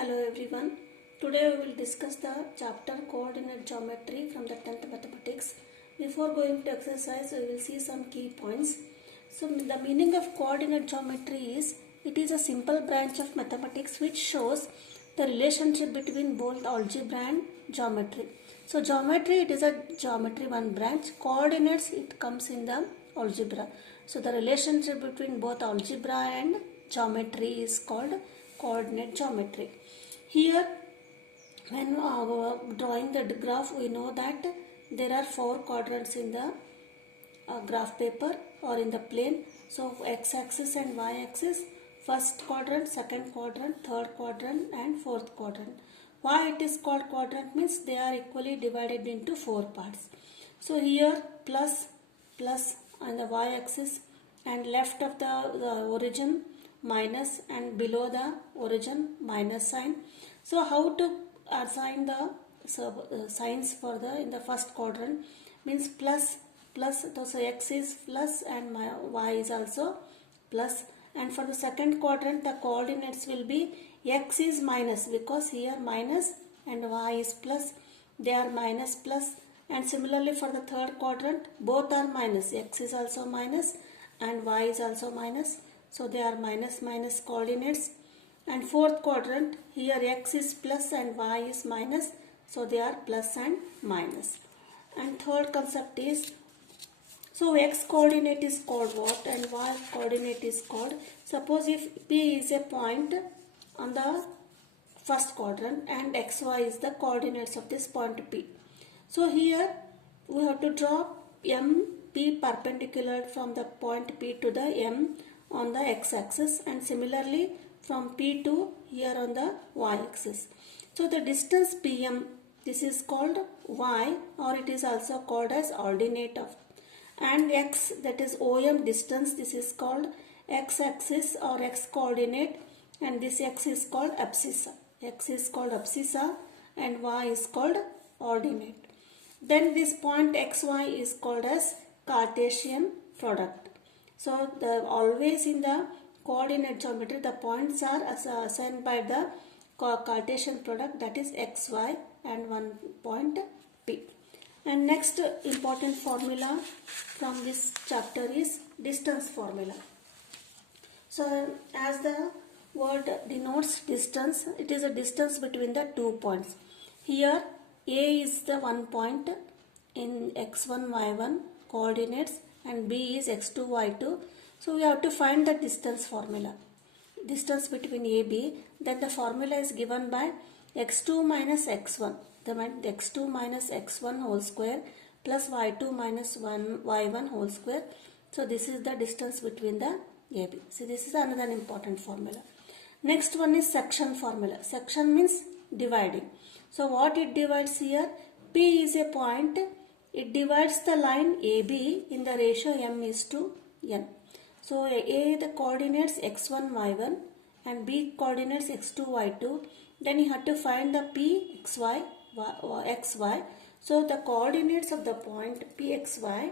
Hello everyone. Today we will discuss the chapter coordinate geometry from the 10th mathematics. Before going to exercise, we will see some key points. So the meaning of coordinate geometry is it is a simple branch of mathematics which shows the relationship between both algebra and geometry. So geometry, it is a geometry one branch. Coordinates, it comes in the algebra. So the relationship between both algebra and geometry is called coordinate geometry. Here, when drawing the graph, we know that there are 4 quadrants in the graph paper or in the plane. So x-axis and y-axis, first quadrant, second quadrant, third quadrant and fourth quadrant. Why it is called quadrant means they are equally divided into 4 parts. So here plus on the y-axis and left of the origin minus and below the origin minus sign. So how to assign the signs for the in the first quadrant means plus, so x is plus and y is also plus, and for the second quadrant the coordinates will be x is minus because here minus and y is plus, they are minus plus, and similarly for the third quadrant both are minus, x is also minus and y is also minus, so they are minus coordinates. And fourth quadrant, here x is plus and y is minus, so they are plus and minus. And third concept is, so x coordinate is called what and y coordinate is called, suppose if P is a point on the first quadrant and xy is the coordinates of this point P. So here we have to draw MP perpendicular from the point P to the M on the x-axis and similarly from P to here on the y-axis. So the distance PM, this is called y, or it is also called as ordinate of, and x, that is OM distance, this is called x-axis or x coordinate, and this x is called abscissa. X is called abscissa and y is called ordinate. Then this point xy is called as Cartesian product. So always in the coordinate geometry the points are assigned by the Cartesian product, that is xy and one point P. And next important formula from this chapter is distance formula. So as the word denotes distance, it is a distance between the 2 points. Here A is the one point in x1 y1 coordinates and B is x2 y2. So we have to find the distance formula, distance between AB. Then the formula is given by x2 minus x1, the x2 minus x1 whole square plus y2 minus y1 whole square. So this is the distance between the AB. So this is another important formula. Next one is section formula. Section means dividing. So what it divides here, P is a point, it divides the line AB in the ratio m is to n. So A the coordinates x1 y1 and B coordinates x2 y2. Then you have to find the P xy xy. So the coordinates of the point P xy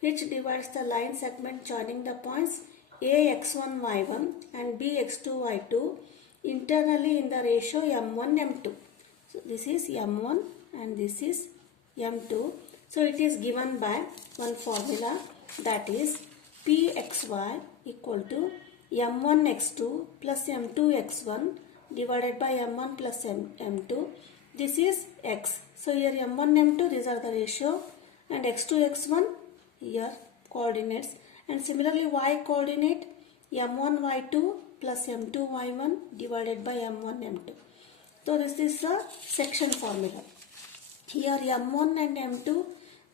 which divides the line segment joining the points A x1 y1 and B x2 y2 internally in the ratio m1 m2. So this is m1 and this is m2. So it is given by one formula, that is Pxy equal to m1 x2 plus m2 x1 divided by m1 plus m2. This is x. So here m1 m2, these are the ratio, and x2 x1 here coordinates, and similarly y coordinate m1 y2 plus m2 y1 divided by m1 m2. So this is the section formula. Here m1 and m2,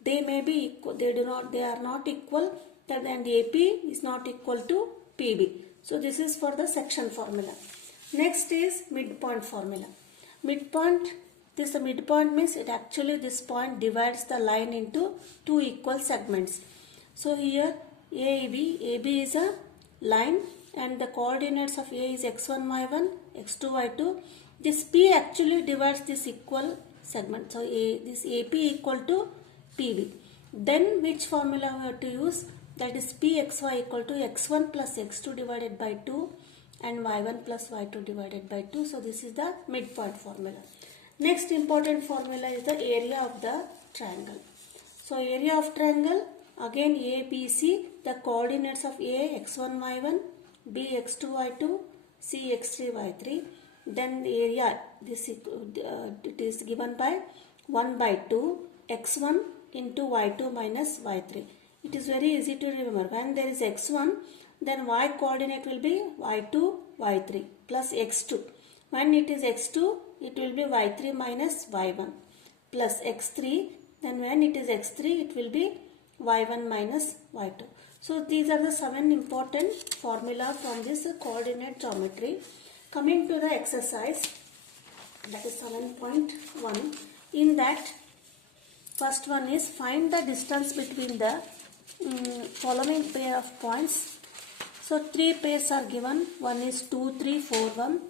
they may be equal, they are not equal, and AP is not equal to PB. So this is for the section formula. Next is midpoint formula. Midpoint, this midpoint means it actually this point divides the line into 2 equal segments. So here AB is a line and the coordinates of A is x1 y1, x2 y2. This P actually divides this equal segment. So this AP equal to PB. Then which formula we have to use? That is Pxy equal to x1 plus x2 divided by 2 and y1 plus y2 divided by 2. So this is the midpoint formula. Next important formula is the area of the triangle. So area of triangle, again A, B, C, the coordinates of A, x1, y1, B, x2, y2, C, x3, y3. Then area, it is given by 1 by 2, x1 into y2 minus y3. It is very easy to remember. When there is x1, then y coordinate will be y2, y3 plus x2. When it is x2, it will be y3 minus y1 plus x3. Then when it is x3, it will be y1 minus y2. So these are the 7 important formula from this coordinate geometry. Coming to the exercise, that is 7.1. In that, first one is find the distance between the following pair of points. So 3 pairs are given. One is 2, 3, 4, 1,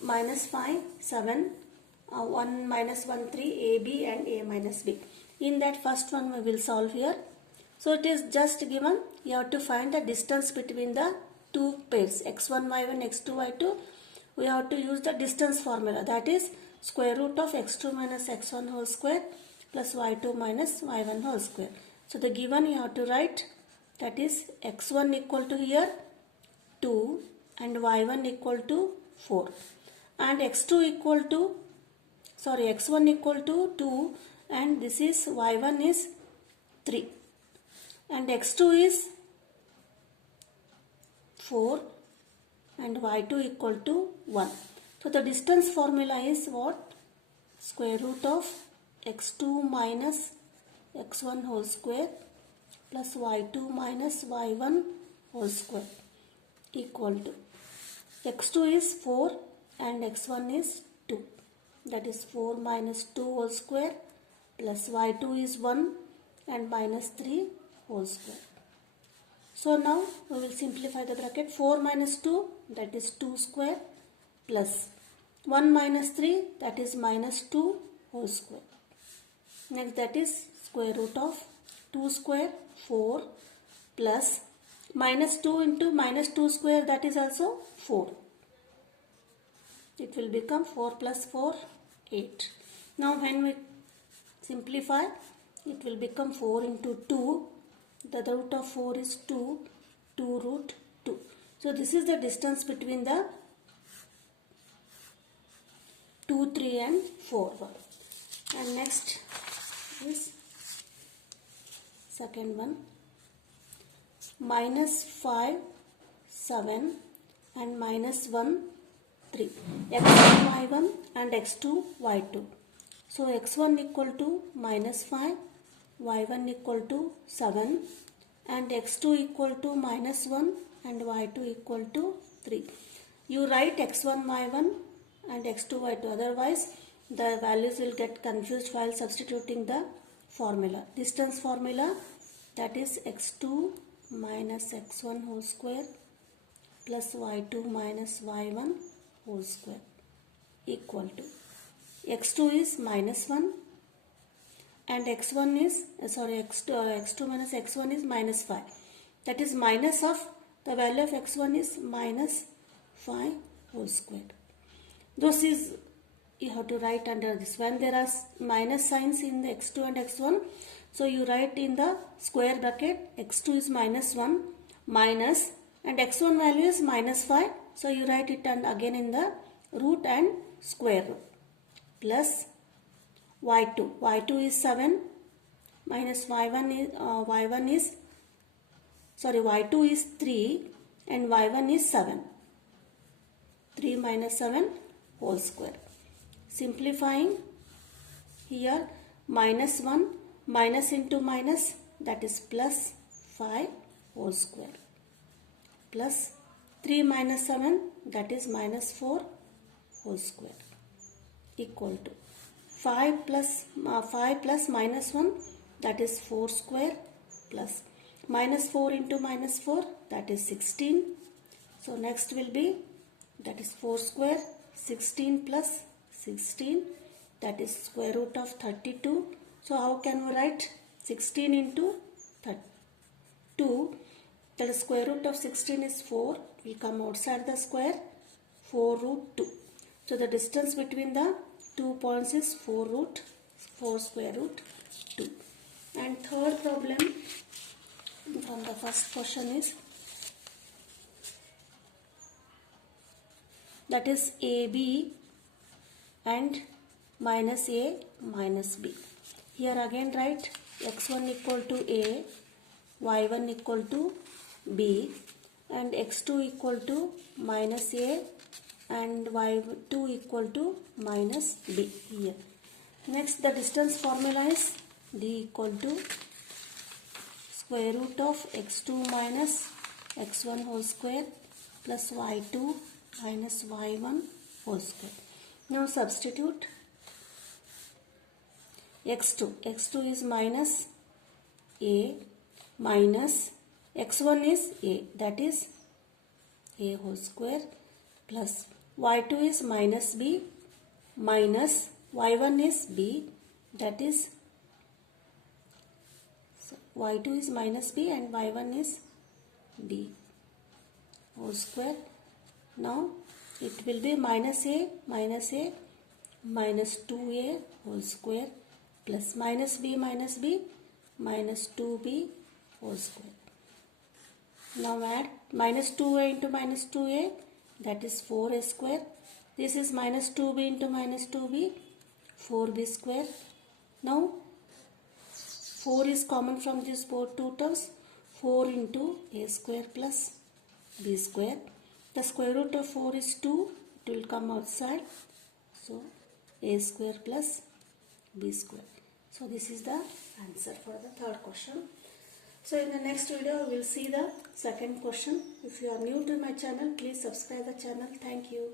minus 5, 7, 1, minus 1, 3, A, B and A minus B. In that first one we will solve here. So it is just given. You have to find the distance between the two pairs, x1, y1, x2, y2. We have to use the distance formula, that is square root of x2 minus x1 whole square plus y2 minus y1 whole square. So the given you have to write, that is x1 equal to here 2 and y1 equal to 4 and x1 equal to 2 and this is y1 is 3 and x2 is 4 and y2 equal to 1. So the distance formula is what? Square root of x2 minus x1 whole square plus y2 minus y1 whole square equal to x2 is 4 and x1 is 2. That is 4 minus 2 whole square plus y2 is 1 and minus 3 whole square. So now we will simplify the bracket. 4 minus 2, that is 2 square plus 1 minus 3, that is minus 2 whole square. Next, that is square root of 2 square 4 plus minus 2 into minus 2 square, that is also 4. It will become 4 plus 4, 8. Now when we simplify, it will become 4 into 2. The root of 4 is 2, 2 root 2. So this is the distance between the 2, 3 and 4 1. And next is second one, minus 5, 7 and minus 1, 3. x1, y1 and x2, y2. So x1 equal to minus 5, y1 equal to 7 and x2 equal to minus 1 and y2 equal to 3. You write x1, y1 and x2, y2, otherwise the values will get confused while substituting the formula. Distance formula, that is x2 minus x1 whole square plus y2 minus y1 whole square equal to x2 is minus 1 and x1 is x2 minus x1 is minus 5. That is minus of the value of x1 is minus 5 whole square. This is you have to write under this. When there are minus signs in the x2 and x1, so you write in the square bracket x2 is minus 1 minus and x1 value is minus 5. So you write it and again in the root and square root plus y2. y2 is 7 minus y2 is 3 and y1 is 7. 3 minus 7 whole square. Simplifying here, minus 1 minus into minus, that is plus 5 whole square plus 3 minus 7, that is minus 4 whole square equal to 5 plus minus 1, that is 4 square plus minus 4 into minus 4, that is 16. So next will be, that is 4 square, 16 plus 16, that is square root of 32. So how can we write 16 into 2? The square root of 16 is 4. will come outside the square, 4 root 2. So the distance between the 2 points is 4 square root 2. And third problem from the first question is, that is AB and minus A minus B. Here again write x1 equal to A, y1 equal to B, and x2 equal to minus A and y2 equal to minus B here. Next, the distance formula is D equal to square root of x2 minus x1 whole square plus y2 minus y1 whole square. Now substitute x2 is minus A minus x1 is A, that is A whole square, plus y2 is minus B minus y1 is B, that is y2 is minus B and y1 is B whole square. Now it will be minus A minus 2A whole square plus minus B minus 2B whole square. Now add minus 2A into minus 2A, that is 4A square. This is minus 2B into minus 2B, 4B square. Now 4 is common from these both two terms, 4 into A square plus B square. The square root of 4 is 2, it will come outside. So A square plus B square. So this is the answer for the third question. So in the next video we will see the second question. If you are new to my channel, please subscribe the channel. Thank you.